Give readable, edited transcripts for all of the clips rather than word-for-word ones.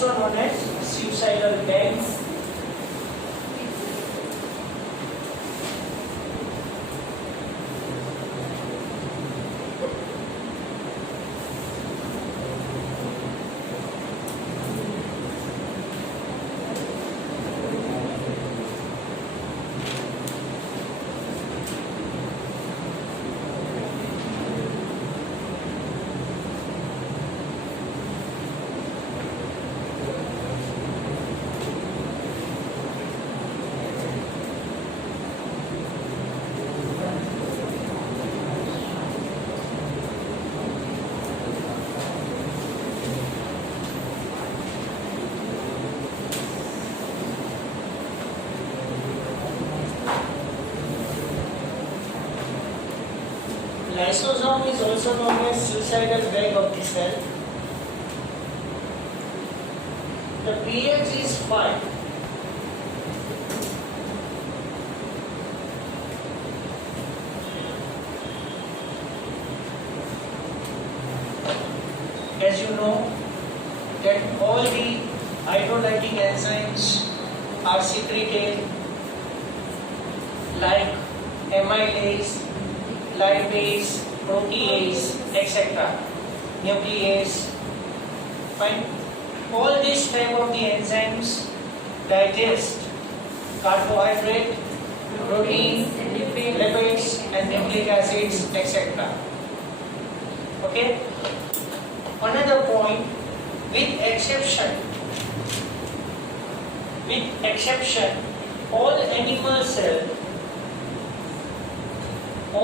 also known as suicidal bag. Lysosome is also known as suicidal bag of the cell. The pH is 5. As you know that all the hydrolytic enzymes are secreted like amylase, lipase, protease, etc. Nuclease. Fine. All these type of the enzymes digest carbohydrate, protein, lipids, and nucleic acids, etc. Okay. Another point, with exception, all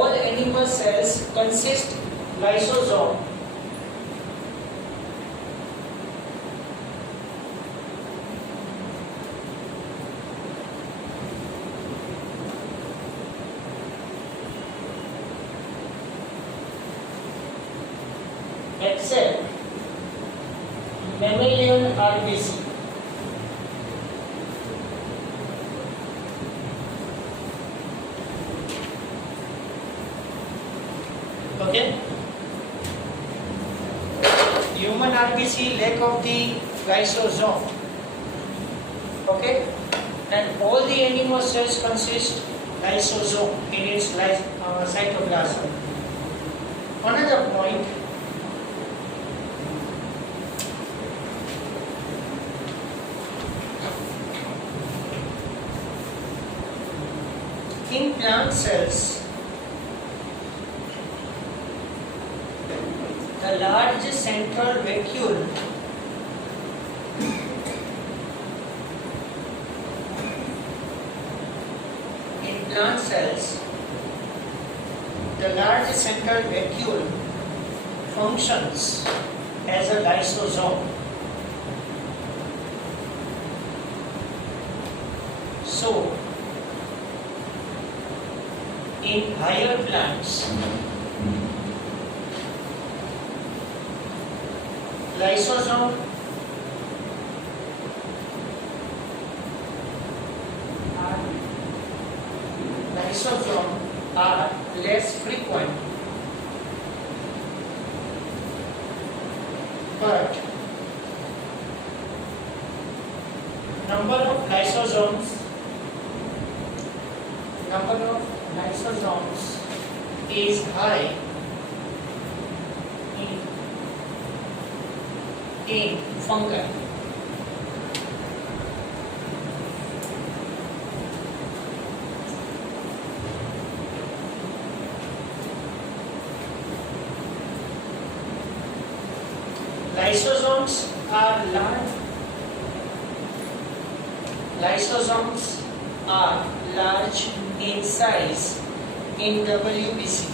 animal cells consist lysosome. Except mammalian RBC. Okay. Human RBC lack of the lysosome. Okay. And all the animal cells consist lysosome in its cytoplasm. Another point. In plant cells, the large central vacuole functions as a lysosome. So, in higher plants, lysosome are less frequent, but number of lysosomes is high in fungi. Lysosomes are large in size in WBC.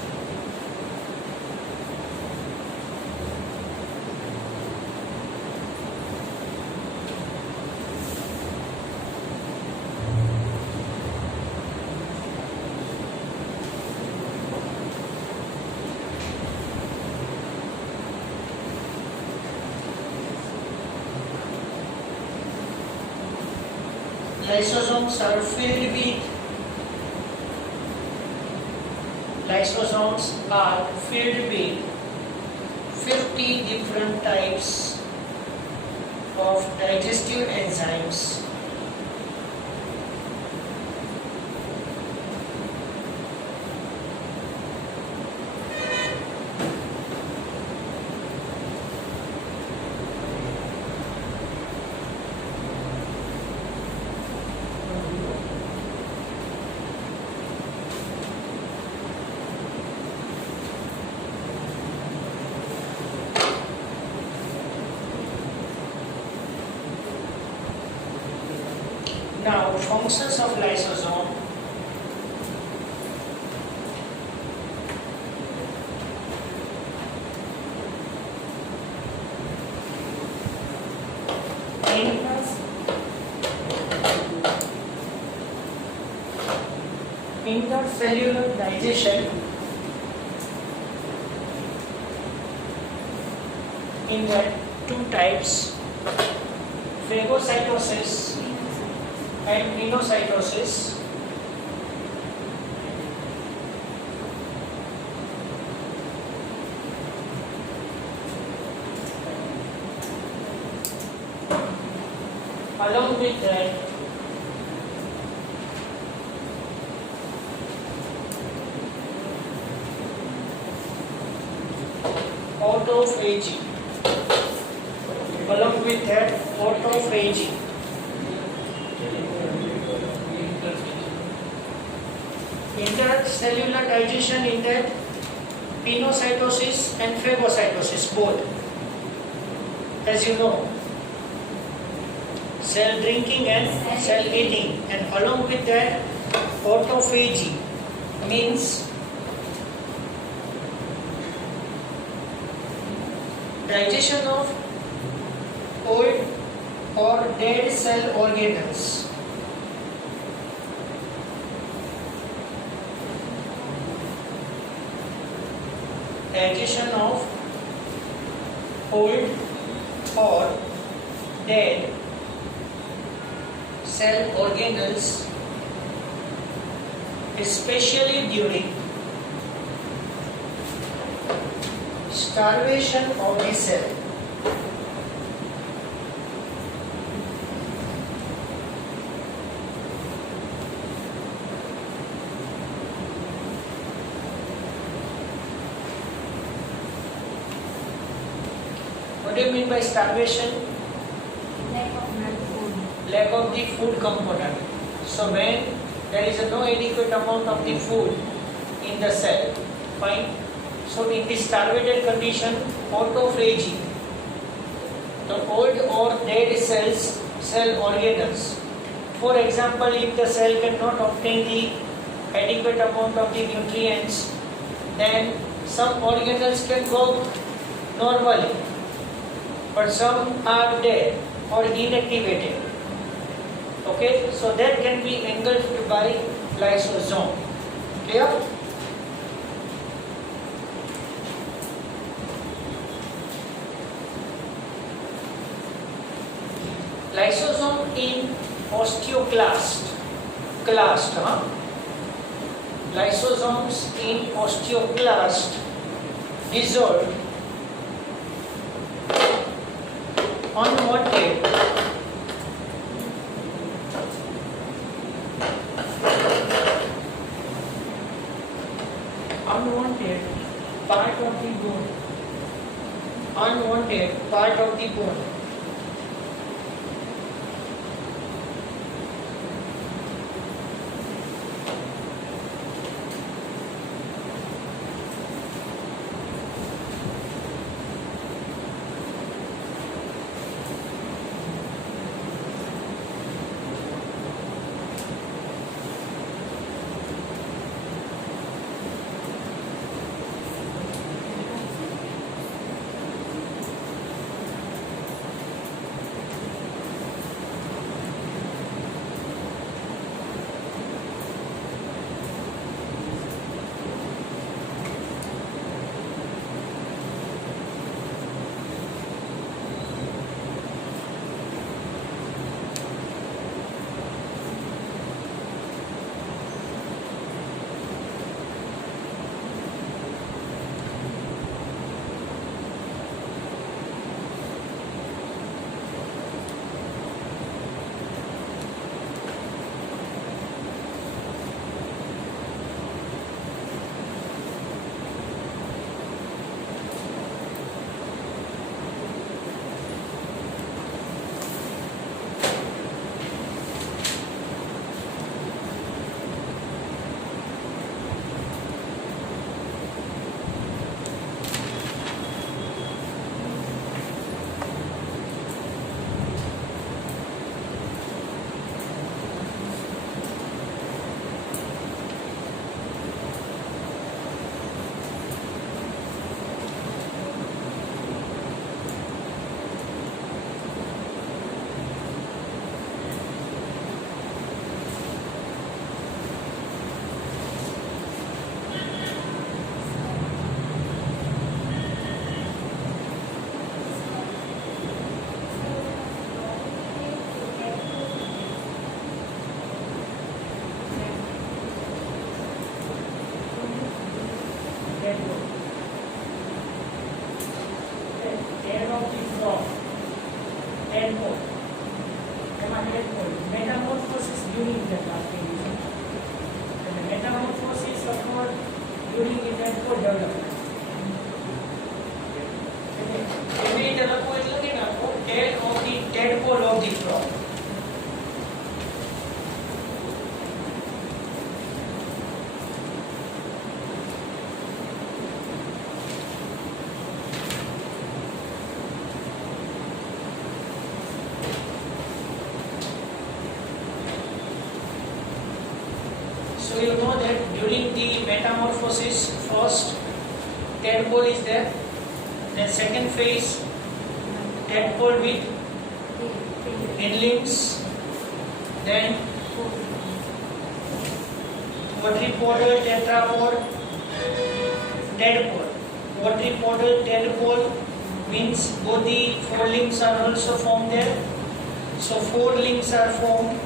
Lysosomes are filled with 50 different types of digestive enzymes. Now, functions of lysosome. Intercellular digestion in the two types, phagocytosis and pinocytosis. Along with that, autophagy. Along with that, autophagy. Intercellular digestion in that pinocytosis and phagocytosis both. As you know, cell drinking and cell eating, and along with that, autophagy means digestion of old or dead cell organelles. Digestion of old or dead cell organelles, especially during starvation of the cell. What do you mean by starvation? Lack of the food component. So when there is no adequate amount of the food in the cell, fine. So in this starvation condition, autophagy, the old or dead cells, cell organelles. For example, if the cell cannot obtain the adequate amount of the nutrients, then some organelles can work normally, but some are dead or inactivated. Okay, so that can be engulfed by lysosome. Clear? Lysosome in osteoclast. Lysosomes in osteoclast dissolved unwanted part of the bone. tadpole. Metamorphosis during the transformation. And the metamorphosis occurred during the tadpole development. એવી રીતે લખો એટલે કે નાખો tail of the tadpole of the frog. So you know that during the metamorphosis, first tadpole is there, then second phase tadpole with endlings, then quadripodal tetrapod tadpole. Quadripodal tadpole means both the four limbs are also formed there. So four limbs are formed.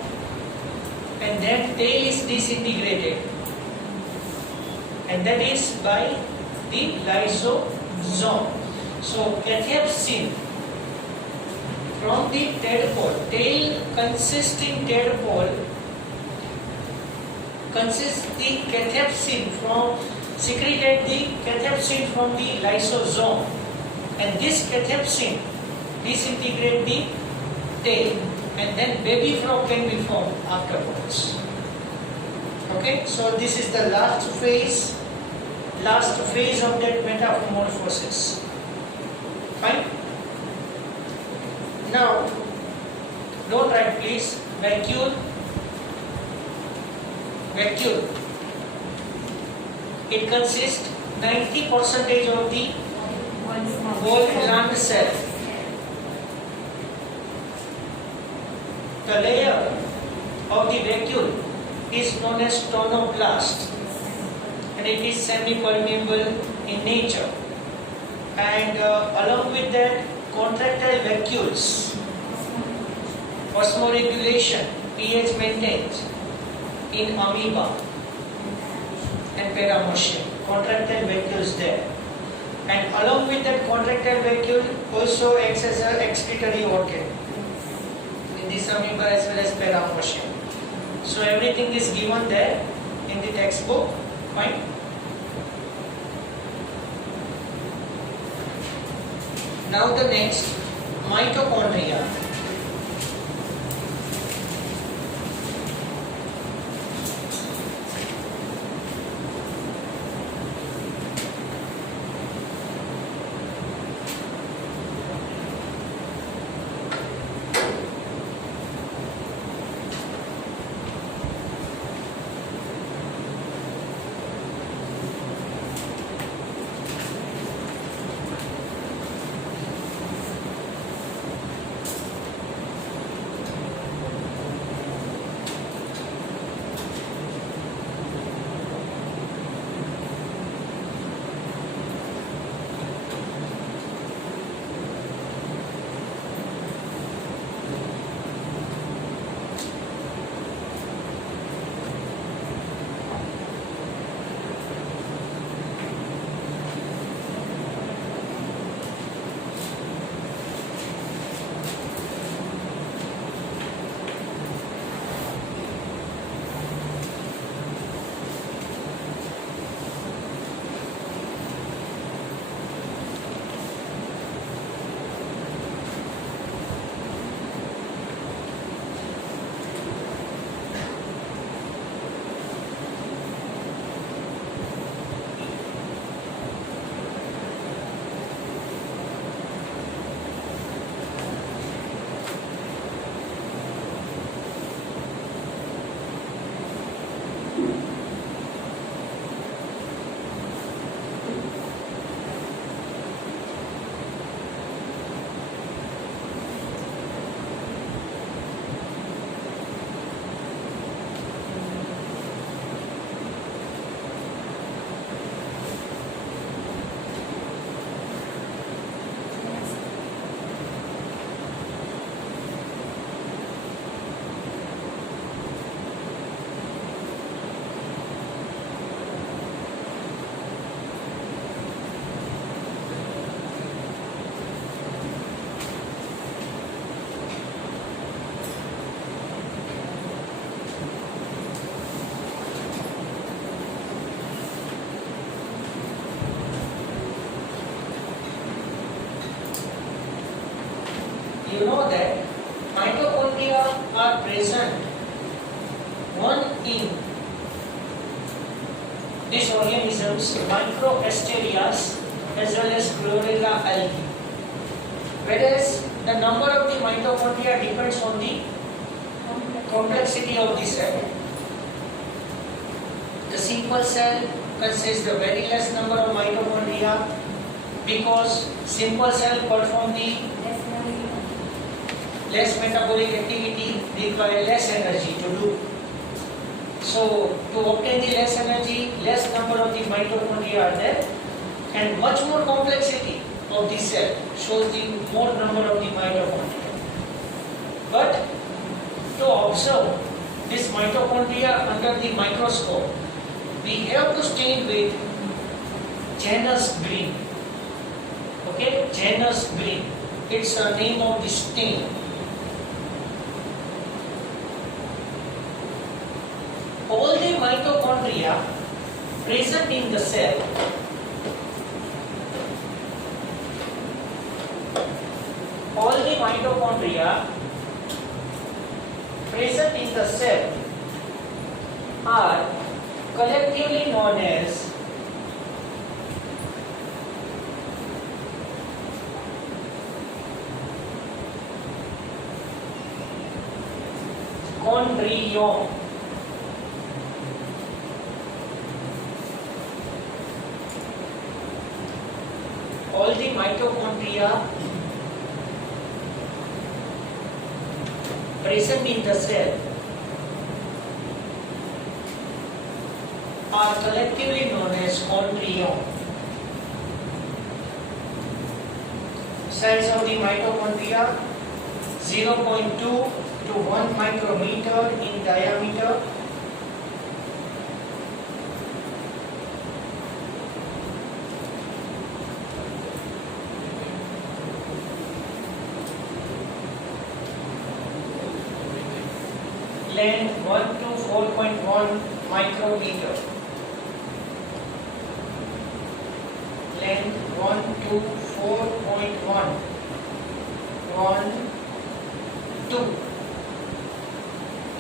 And then tail is disintegrated, and that is by the lysosome. So cathepsin from the tadpole, tail consisting tadpole consists the cathepsin from secreted the cathepsin from the lysosome, and this cathepsin disintegrate the tail. And then baby frog can be formed afterwards. Okay, so this is the last phase of that metamorphosis. Fine. Now, don't write please. Vacuole. It consists 90% of the whole plant cell. The layer of the vacuole is known as tonoplast, and it is semi-permeable in nature. And along with that, contractile vacuoles, osmoregulation, pH maintained in amoeba and Paramoecium. Contractile vacuoles there, and along with that contractile vacuole also acts as an excretory organ. This amoeba as well as Paramoecium. So everything is given there in the textbook. Fine. Now the next, mitochondria. you know that mitochondria are present one in these organisms, microasterias as well as chlorella algae. Whereas the number of the mitochondria depends on the complexity of the cell. The simple cell consists of very less number of mitochondria because simple cell perform the less metabolic activity, require less energy to do. So to obtain the less energy, less number of the mitochondria are there, and much more complexity of the cell shows the more number of the mitochondria. But to observe this mitochondria under the microscope, we have to stain with Janus green. Okay, Janus green. It's the name of the stain. All the mitochondria present in the cell are collectively known as chondriome. All the mitochondria present in the cell are collectively known as chondriome. Size of the mitochondria 0.2 to 1 micrometer in diameter. Length 1 to 4.1 micrometer. Length 1 to 4.1. 1 2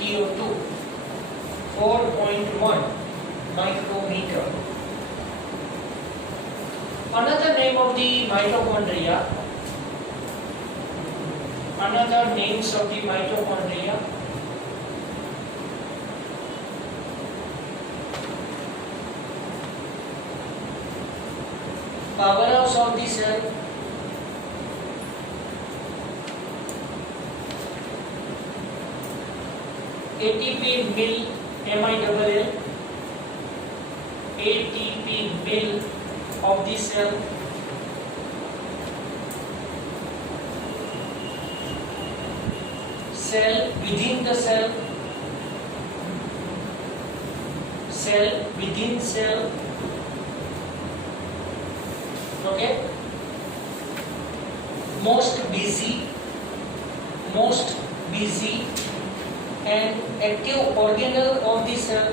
TO2 4.1 micrometer. Another name of the mitochondria. Another names of the mitochondria. Powerhouse of the cell. ATP mill MILL. ATP mill of the cell. Cell within the cell. Cell within cell. Okay, most busy and active organelle of the cell.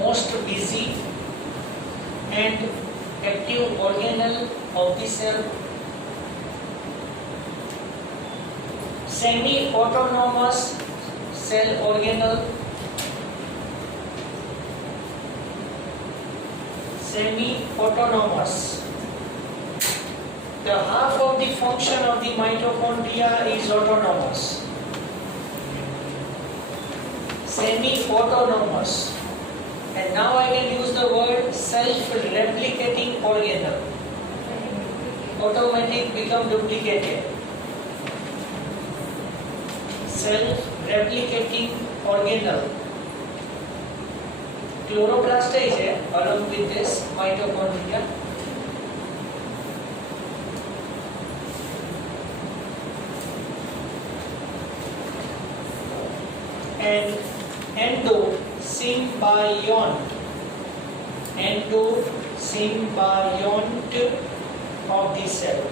Most busy and active organelle of the cell. Semi-autonomous cell organelle. Semi-autonomous. The half of the function of the mitochondria is autonomous. Semi-autonomous. And now I can use the word self-replicating organelle. Automatic become duplicated. Self-replicating organelle. Chloroplast is here along with this mitochondria. And endosymbiont of the cell.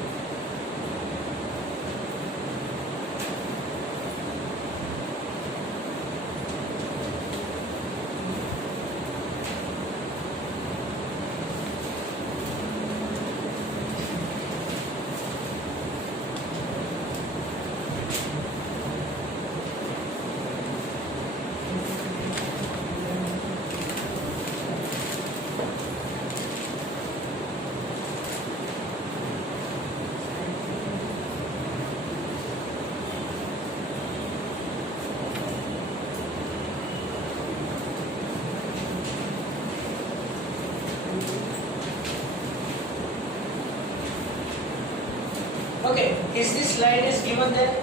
Okay, is this line is given there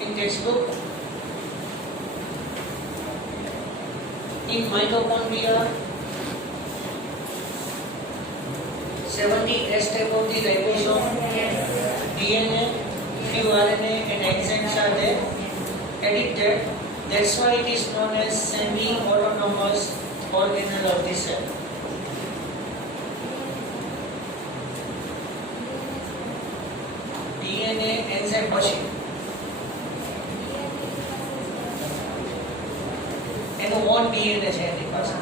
in textbook? In mitochondria, 70 S type of the ribosome, DNA, few RNA and enzymes are there, edited. That's why it is known as semi-autonomous organelle of the cell. DNA enzyme પછી એનું on DNA છે એની પાસે,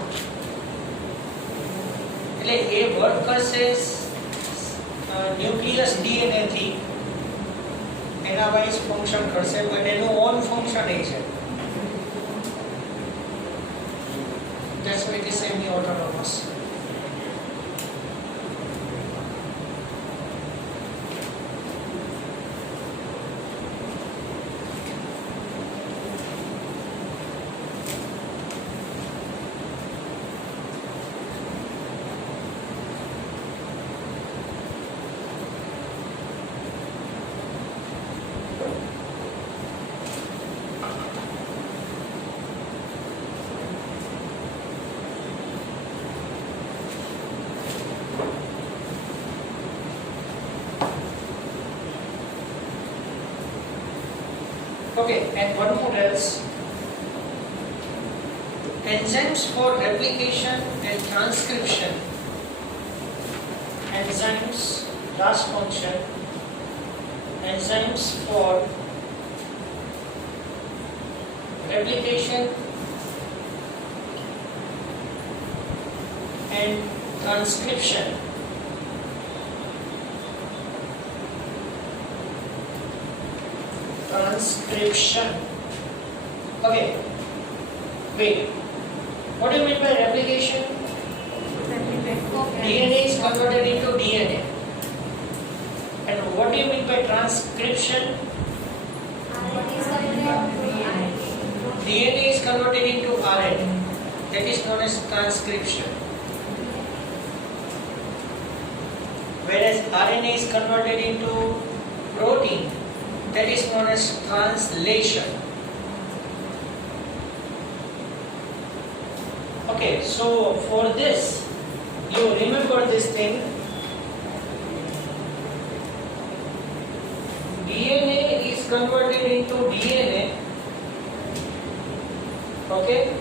એટલે એ work કરશે nucleus DNA થી, એના wise function કરશે, but એનું ઓન ફંક્શન એ છે. That's why it is semi-autonomous. Okay, and one more else. Enzymes for replication and transcription. Enzymes, last function. Enzymes for replication and transcription. Transcription. Okay. Wait. What do you mean by replication? DNA is converted into DNA. And what do you mean by transcription? DNA is converted into RNA. That is known as transcription. Whereas RNA is converted into protein. That is known as translation. Okay, so for this, you remember this thing. DNA is converted into DNA. Okay?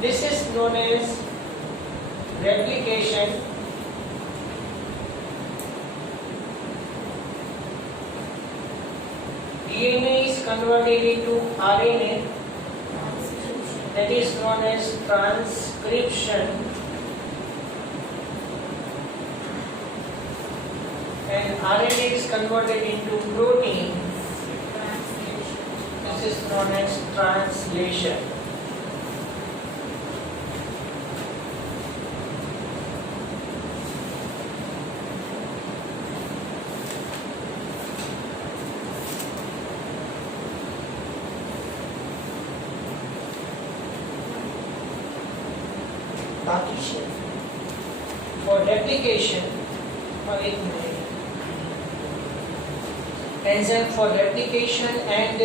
This is known as replication. DNA is converted into RNA, that is known as transcription, and RNA is converted into protein, this is known as translation. For replication, enzyme for replication and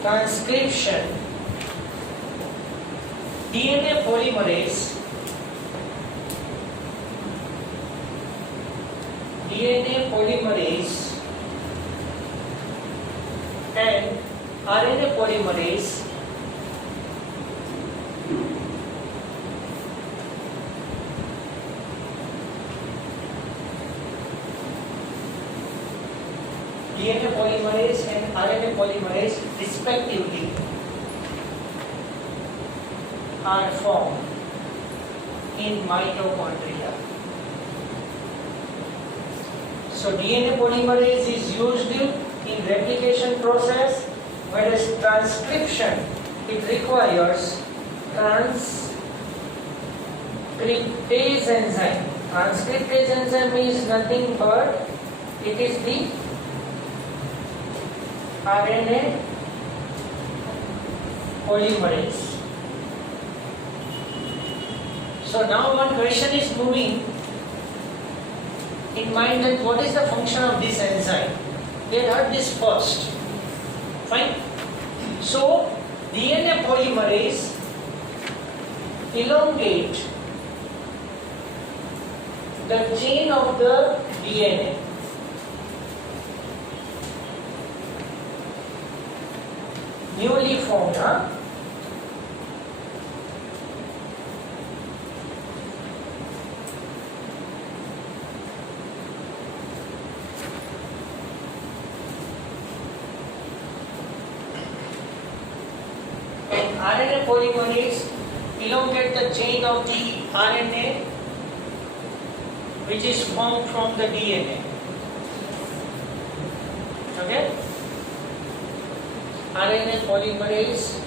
transcription, DNA polymerase, and RNA polymerase DNA polymerase and RNA polymerase respectively are formed in mitochondria. So DNA polymerase is used in replication process, whereas transcription, it requires transcriptase enzyme. Transcriptase enzyme is nothing but it is the RNA polymerase. So now one question is moving in mind, that what is the function of this enzyme? We had heard this first. Fine. So DNA polymerase elongate the chain of the DNA. Newly formed, And RNA polymerase elongate the chain of the RNA which is formed from the DNA. Okay? RNA polymerase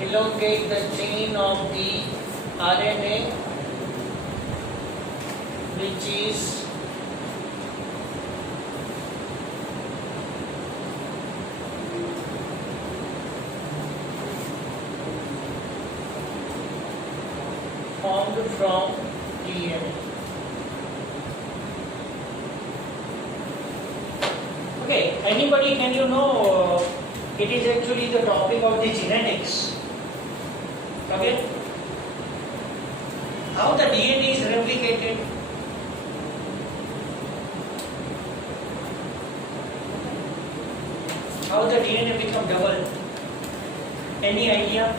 elongate the chain of the RNA which is formed from DNA. Okay, anybody, can you know, it is actually the topic of the genetics. Okay? How the DNA is replicated? How the DNA become double? Any idea?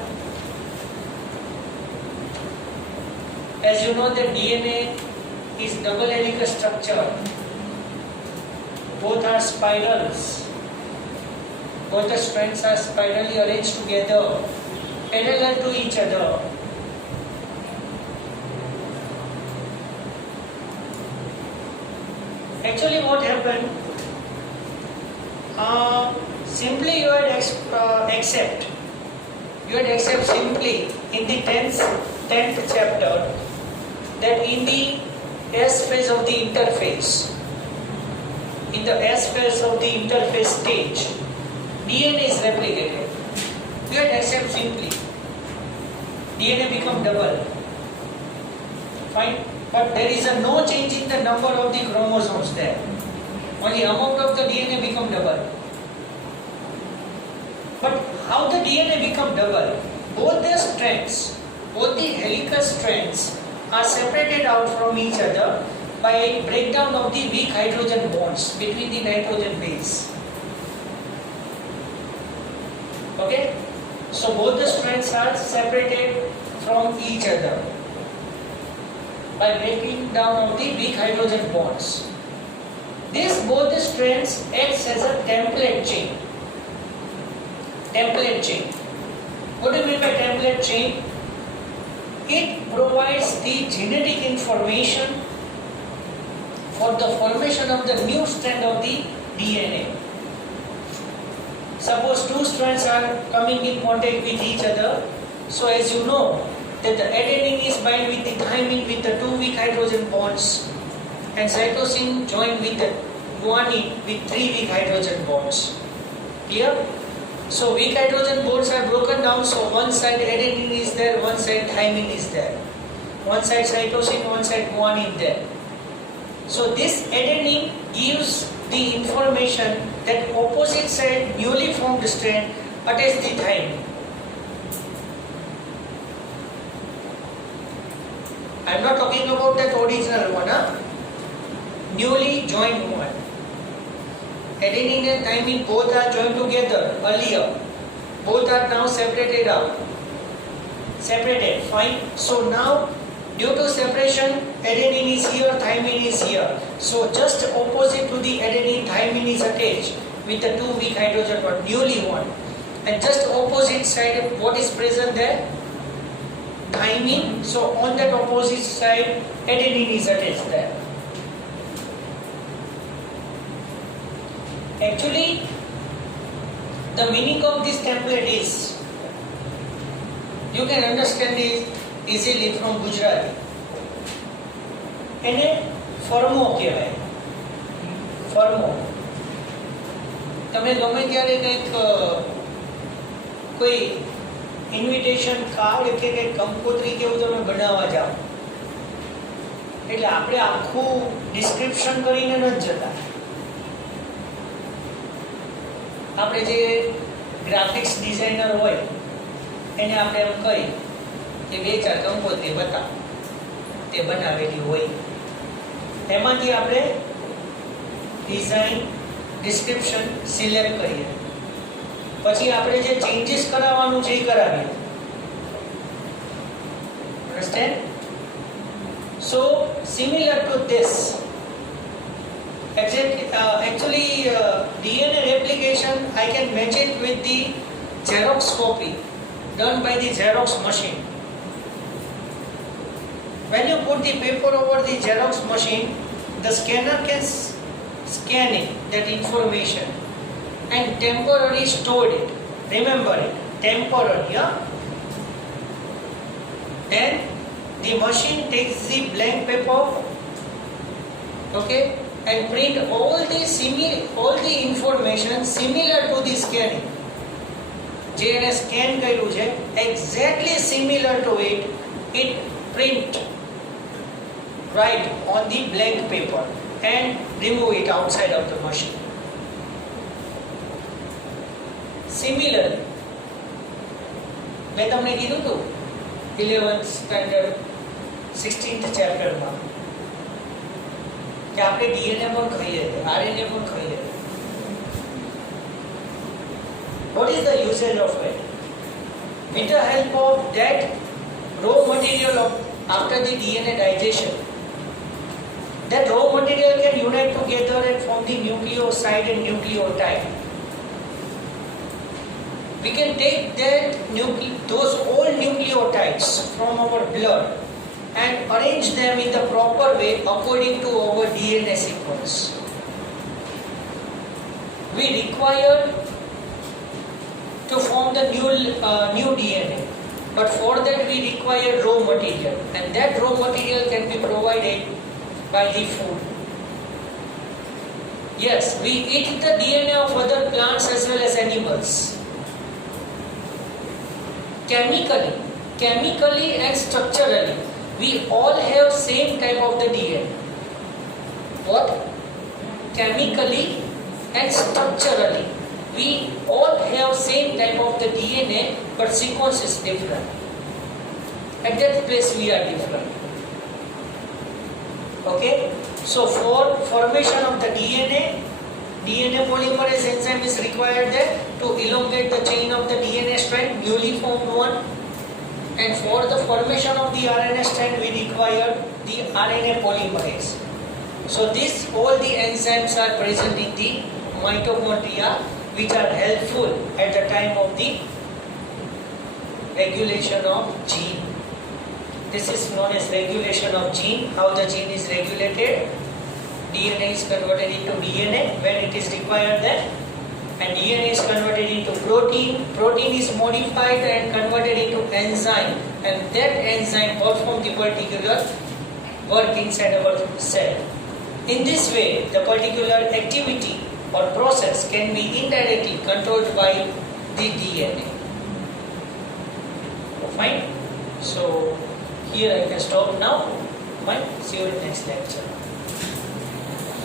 As you know, the DNA is double helical structure. Both are spirals. Both the strands are spirally arranged together, parallel to each other. Actually, what happened? Simply you had accept. You had accept simply in the 10th chapter that in the S phase of the interphase, in the S phase of the interphase stage, DNA is replicated. You had accept simply. DNA become double. Fine. But there is no change in the number of the chromosomes there. Only amount of the DNA become double. But how the DNA become double? Both the strands, both the helical strands are separated out from each other by breakdown of the weak hydrogen bonds between the nitrogen base. Okay? So both the strands are separated from each other by breaking down of the weak hydrogen bonds. Both the strands acts as a template chain. Template chain. What do you mean by template chain? It provides the genetic information for the formation of the new strand of the DNA. Suppose two strands are coming in contact with each other. So as you know, that the adenine is bound with the thymine with the two weak hydrogen bonds, and cytosine joined with the guanine with three weak hydrogen bonds. Clear? So weak hydrogen bonds are broken down, so one side adenine is there, one side thymine is there. One side cytosine, one side guanine there. So this adenine gives the information that opposite side newly formed strand attach the thymine. I am not talking about that original one, newly joined one. Adenine and thymine both are joined together earlier. Both are now separated out. Separated, fine. So now, due to separation, adenine is here, thymine is here. So just opposite to the adenine, thymine is attached with the two weak hydrogen bond, newly one. And just opposite side, what is present there? Thymine. So on that opposite side, adenine is attached there. Actually, the meaning of this template is, you can understand it easily from Gujarati. એને ફર્મો કહેવાય. ફર્મો. તમે ગમે ત્યારે કંઈક કોઈ invitation card કે કંઈક કંકોત્રી કે એવું તમે બનાવવા જાઓ એટલે આપણે આખું ડિસ્ક્રિપ્શન કરીને નથી જતા. આપણે જે ગ્રાફિક્સ ડિઝાઇનર હોય એને આપણે એમ કહી કે 2-4 કંકોત્રી બતાવો, તે બનાવેલી હોય એમાંથી આપણે ડિઝાઇન ડિસ્ક્રિપ્શન સિલેક્ટ કરીએ, પછી આપણે જે ચેન્જીસ કરાવવાનું છે એ કરાવીએ. Understand? So similar two this actually DNA replication I can match it with the Xerox copy done by the Xerox machine. When you put the paper over the Xerox machine, the scanner can scan it, that information, and temporarily store it. Remember it, temporary, yeah? Then the machine takes the blank paper, okay, and print all the information similar to the scanning. જે એને scan કર્યું છે exactly similar to it print right on the blank paper and remove it outside of the machine. Similarly, મેં તમને કીધું હતું 11th standard 16th chapter માં કે આપણે DNA પણ ખાઈએ છીએ, RNA પણ ખાઈએ છીએ. What is the usage of it? With the help of that raw material after the DNA digestion, that raw material can unite together and form the nucleoside and nucleotide. We can take those old nucleotides from our blood and arrange them in the proper way according to our DNA sequence. We require to form the new DNA, but for that we require raw material, and that raw material can be provided by the food. Yes, we eat the DNA of other plants as well as animals. Chemically and structurally, we all have same type of the DNA. What? Chemically and structurally, we all have same type of the DNA, but sequence is different. At that place we are different. Okay? So for formation of the DNA polymerase enzyme is required there to elongate the chain of the DNA strand, newly formed one. And for the formation of the RNA strand, we require the RNA polymerase. So all the enzymes are present in the mitochondria, which are helpful at the time of the regulation of gene. This is known as regulation of gene. How the gene is regulated? DNA is converted into DNA when it is required there, and DNA is converted into protein. Protein is modified and converted into enzyme, and that enzyme performs the particular work inside our cell. In this way, the particular activity or process can be indirectly controlled by the DNA. Fine. So here I can stop now. Fine. See you in the next lecture.